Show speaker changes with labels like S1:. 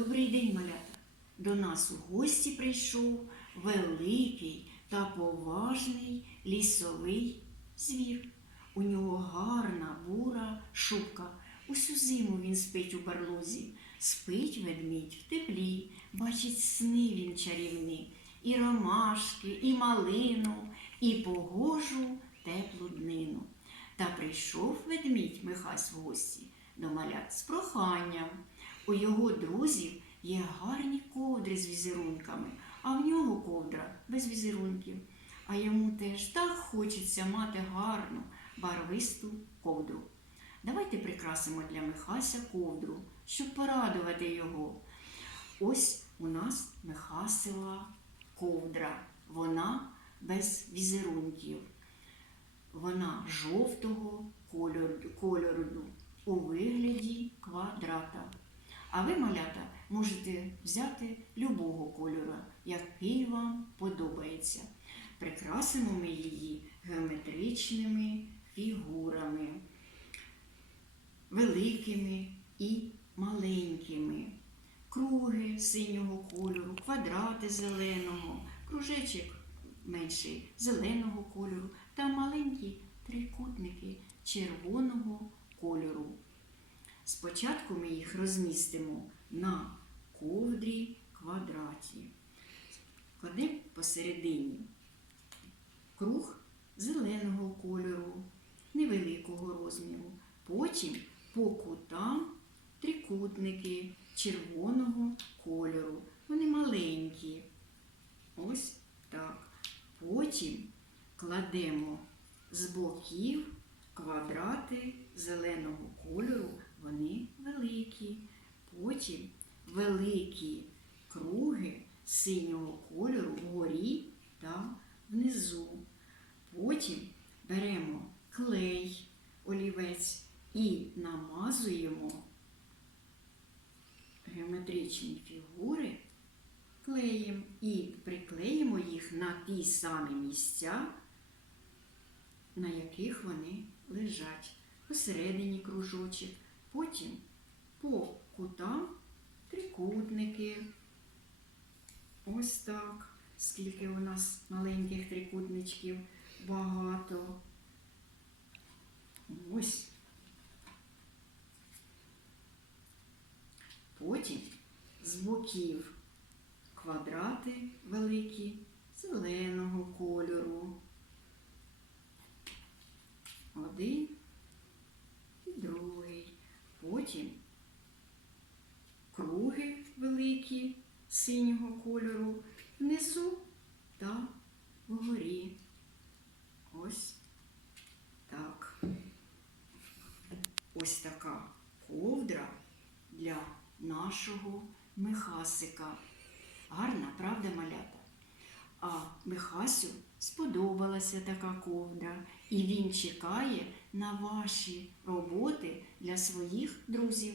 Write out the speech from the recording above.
S1: Добрий день, малята! До нас у гості прийшов великий та поважний лісовий звір. У нього гарна бура шубка. Усю зиму він спить у барлозі. Спить ведмідь в теплі, бачить сни він чарівні, і ромашки, і малину, і погожу теплу днину. Та прийшов ведмідь Михась в гості до малят з проханням. У його друзів є гарні ковдри з візерунками, а в нього ковдра без візерунків. А йому теж так хочеться мати гарну барвисту ковдру. Давайте прикрасимо для Михася ковдру, щоб порадувати його. Ось у нас Михасила ковдра. Вона без візерунків. Вона жовтого кольору, у вигляді квадрата. А ви, малята, можете взяти любого кольору, який вам подобається. Прикрасимо ми її геометричними фігурами, великими і маленькими. Круги синього кольору, квадрати зеленого, кружечок менший зеленого кольору та маленькі трикутники червоного кольору. Спочатку ми їх розмістимо на ковдрі квадраті. Кладемо посередині круг зеленого кольору, невеликого розміру. Потім по кутам трикутники червоного кольору. Вони маленькі. Ось так. Потім кладемо з боків квадрати зеленого кольору, вони великі. Потім великі круги синього кольору вгорі та внизу. Потім беремо клей, олівець і намазуємо геометричні фігури клеєм і приклеїмо їх на ті самі місця, на яких вони лежать. Посередині кружочок, потім по кутам трикутники. Ось так. Скільки у нас маленьких трикутничків багато. Ось. Потім з боків квадрати великі зеленого кольору. Один і другий. Потім круги великі синього кольору внизу та вгорі. Ось так. Ось така ковдра для нашого Михасика. Гарна, правда, малята? А Михасю сподобалася така ковдра, і він чекає на ваші роботи для своїх друзів.